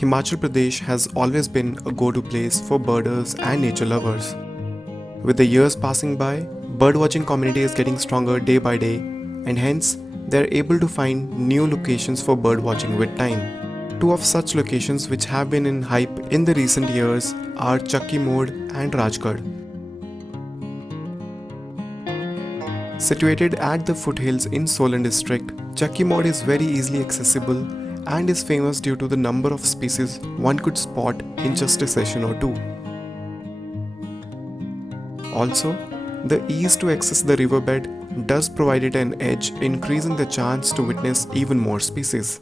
Himachal Pradesh has always been a go-to place for birders and nature lovers. With the years passing by, birdwatching community is getting stronger day by day, and hence they are able to find new locations for birdwatching with time. Two of such locations which have been in hype in the recent years are Chucky Mode and Rajkar. Situated at the foothills in Solan district, Chucky Mode is very easily accessible and is famous due to the number of species one could spot in just a session or two. Also, the ease to access the riverbed does provide it an edge, increasing the chance to witness even more species.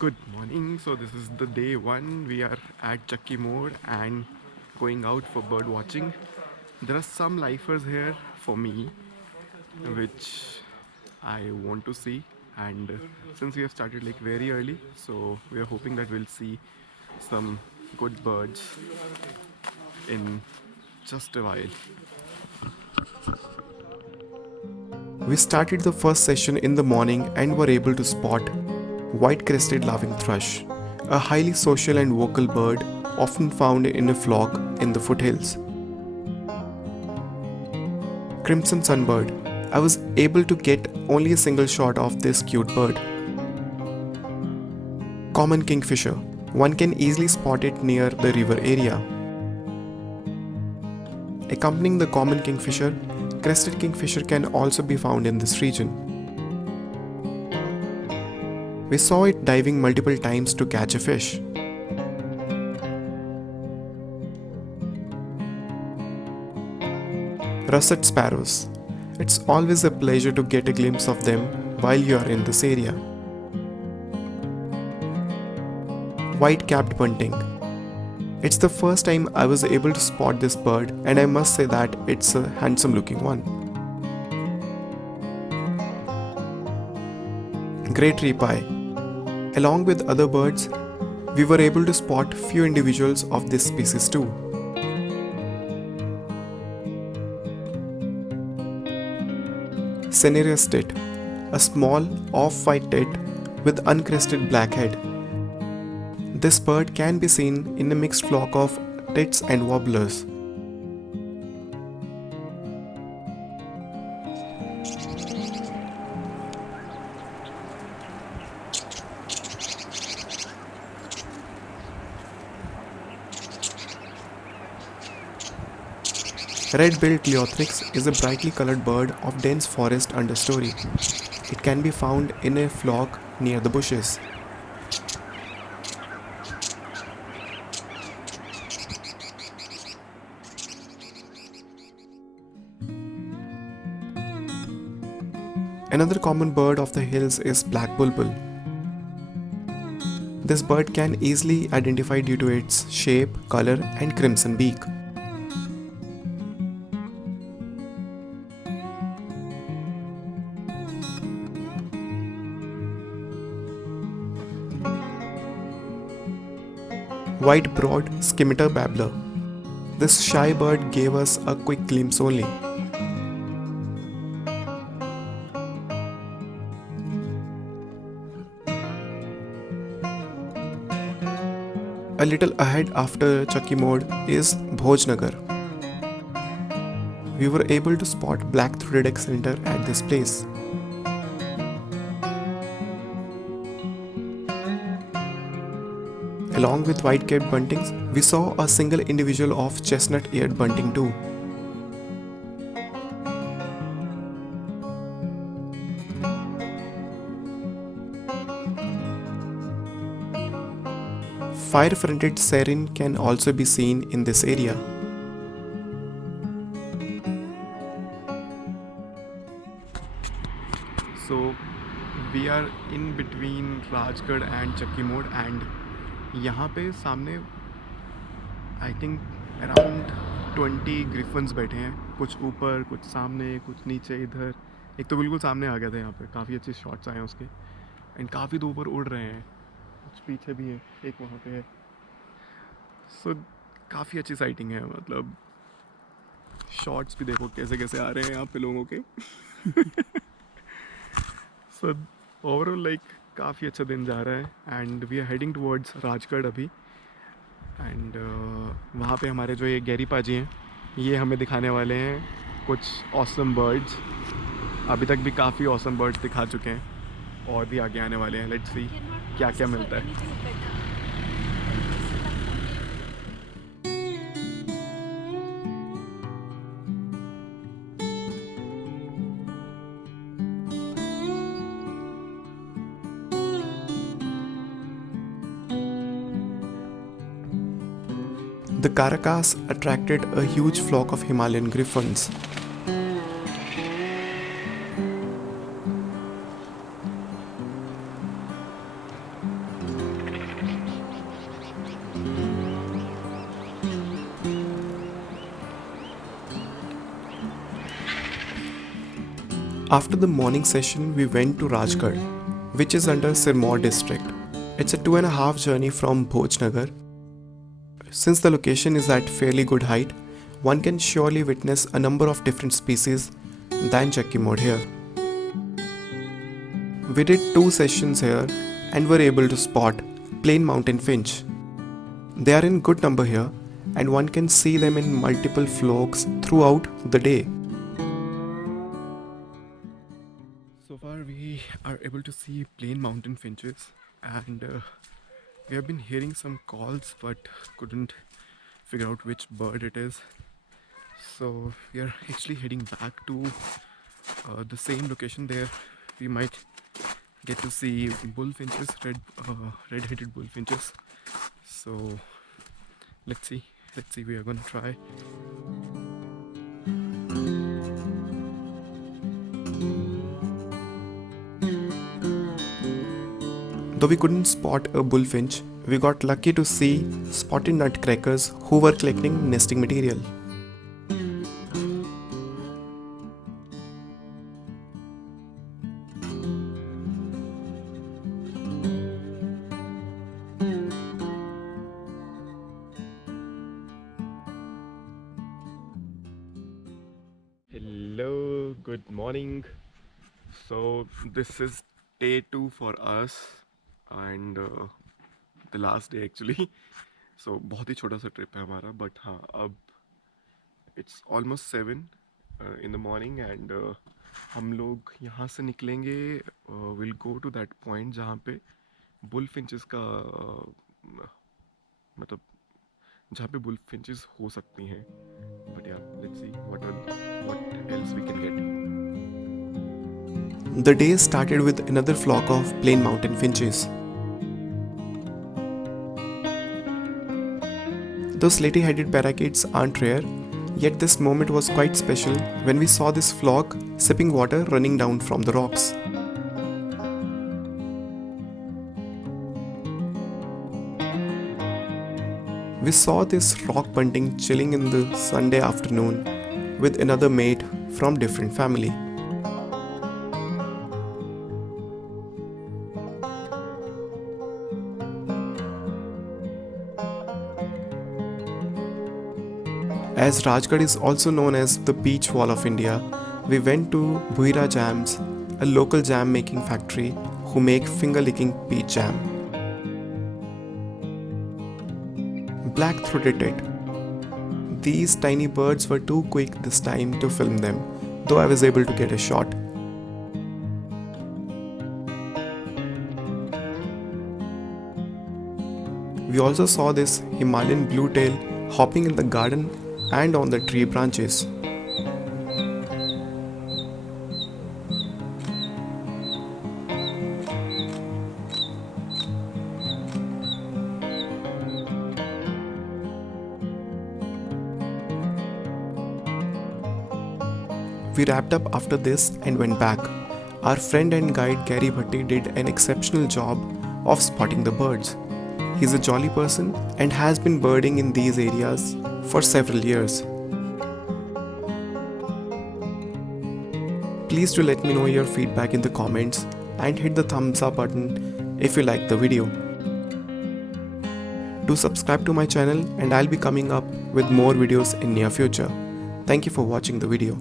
Good morning. So this is the day one. We are at Chakki Mode and going out for bird watching. There are some lifers here for me, which I want to see. And since we have started like very early, so we are hoping that we'll see some good birds in just a while. We started the first session in the morning and were able to spot white-crested laughing thrush, a highly social and vocal bird often found in a flock in the foothills. Crimson sunbird. I was able to get only a single shot of this cute bird. Common kingfisher. One can easily spot it near the river area. Accompanying the common kingfisher, crested kingfisher can also be found in this region. We saw it diving multiple times to catch a fish. Russet sparrows. It's always a pleasure to get a glimpse of them while you are in this area. White-capped bunting. It's the first time I was able to spot this bird, and I must say that it's a handsome looking one. Great repie. Along with other birds, we were able to spot few individuals of this species too. Cinereous tit, a small off-white tit with uncrested black head. This bird can be seen in a mixed flock of tits and warblers. Red-billed Cleothrix is a brightly colored bird of dense forest understory. It can be found in a flock near the bushes. Another common bird of the hills is black bulbul. This bird can easily identify due to its shape, color, and crimson beak. White-browed scimitar babbler. This shy bird gave us a quick glimpse only. A little ahead after Chucky Mode is Bhojnagar. We were able to spot black-throated excellenter at this place. Along with white-capped buntings, we saw a single individual of chestnut-eared bunting too. Fire-fronted serin can also be seen in this area. So we are in between Rajkar and Chucky Mode, and यहाँ पे सामने I think around 20 ग्रिफन्स बैठे हैं, कुछ ऊपर कुछ सामने कुछ नीचे इधर। एक तो बिल्कुल सामने आ गया था, यहाँ पे काफ़ी अच्छे शॉट्स आए हैं उसके, एंड काफ़ी दूर ऊपर उड़ रहे हैं, कुछ पीछे भी है, एक वहाँ पे है। सो काफ़ी अच्छी साइटिंग है, मतलब शॉट्स भी देखो कैसे कैसे आ रहे हैं यहाँ पे लोगों के। सो ओवरऑल लाइक काफ़ी अच्छा दिन जा रहा है and we are heading towards Rajgarh अभी। एंड वहाँ पे हमारे जो ये गैरी पाजी हैं, ये हमें दिखाने वाले हैं कुछ ऑसम बर्ड्स। अभी तक भी काफ़ी ऑसम बर्ड्स दिखा चुके हैं और भी आगे आने वाले हैं। लेट्स सी क्या क्या मिलता है। The Caracas attracted a huge flock of Himalayan griffons. After the morning session, we went to Rajkar, which is under Sirmaur district. It's a 2.5 journey from Bhojnagar. Since the location is at fairly good height, one can surely witness a number of different species than Chucky Mode here. We did 2 sessions here and were able to spot plain mountain finch. They are in good number here and one can see them in multiple flocks throughout the day. So far we are able to see plain mountain finches and we have been hearing some calls but couldn't figure out which bird it is. So we are actually heading back to the same location. There we might get to see bullfinches, red-headed bullfinches. So let's see, we are gonna try. Though we couldn't spot a bullfinch, we got lucky to see spotted nutcrackers who were collecting nesting material. Hello, good morning. So this is day 2 for us and the last day actually. So बहुत ही छोटा सा trip है हमारा, but हाँ अब it's almost 7 in the morning and हम लोग यहाँ से निकलेंगे, will go to that point जहाँ पे बुलफिंचेस का मतलब जहाँ पे बुलफिंचेस हो सकती हैं. बट या let's see what else we can get. The day started with another flock of plain mountain finches. Those slaty-headed parakeets aren't rare, yet this moment was quite special when we saw this flock sipping water running down from the rocks. We saw this rock bunting chilling in the Sunday afternoon with another mate from different family. As Rajkar is also known as the Peach Wall of India, we went to Bhojnagar Jams, a local jam making factory who make finger-licking peach jam. Black-throated tit. These tiny birds were too quick this time to film them, though I was able to get a shot. We also saw this Himalayan bluetail hopping in the garden and on the tree branches. We wrapped up after this and went back. Our friend and guide Gary Bhatti did an exceptional job of spotting the birds. He's a jolly person and has been birding in these areas for several years. Please do let me know your feedback in the comments and hit the thumbs up button if you like the video. Do subscribe to my channel and I'll be coming up with more videos in near future. Thank you for watching the video.